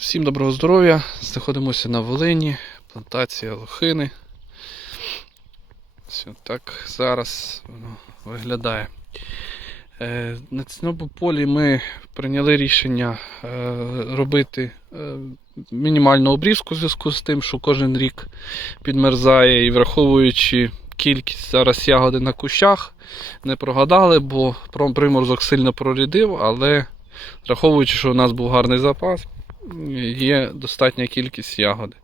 Всім доброго здоров'я! Знаходимося на Волині, плантація лохини. Ось так зараз воно виглядає. Е, На цьому полі ми прийняли рішення е, робити е, мінімальну обрізку в зв'язку з тим, що кожен рік підмерзає і враховуючи кількість зараз ягоди на кущах, не прогадали, бо приморозок сильно прорядив, але враховуючи, що у нас був гарний запас, є достатня кількість ягоди.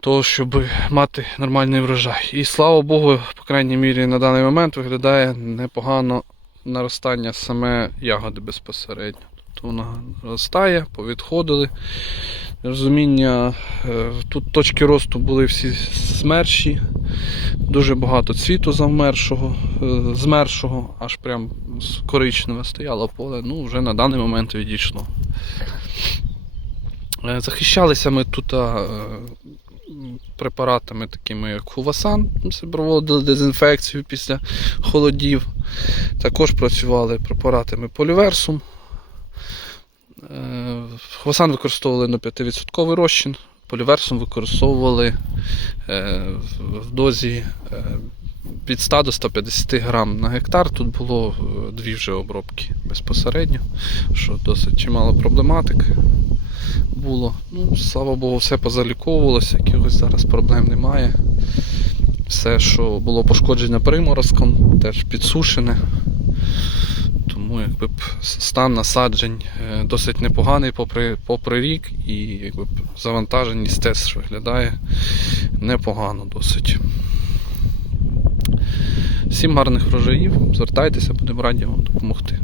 Того, щоб мати нормальний врожай. І слава Богу, по крайній мірі на даний момент виглядає непогано наростання саме ягоди безпосередньо. Тобто вона ростає, повідходили. Розуміння, е, тут точки росту були всі змерші, дуже багато цвіту завмершого, е, змершого, аж прям коричневе стояло поле. Ну, вже на даний момент відійшло. Е, Захищалися ми тут е, препаратами, такими як Хувасан. Це проводили дезінфекцію після холодів. Також працювали препаратами Поліверсум. Е, Хувасан використовували на 5% розчин, поліверсум використовували в дозі від 100 до 150 грам на гектар. Тут було е, дві вже обробки безпосередньо, що досить чимало проблематик було. Ну, слава Богу, все позаліковувалося, якихось зараз проблем немає. Все, що було пошкоджене приморозком, теж підсушене. Тому якби стан насаджень е, досить непоганий попри, попри рік, і якби завантаженість теж виглядає непогано досить. Всім гарних врожаїв, звертайтеся, будемо раді вам допомогти.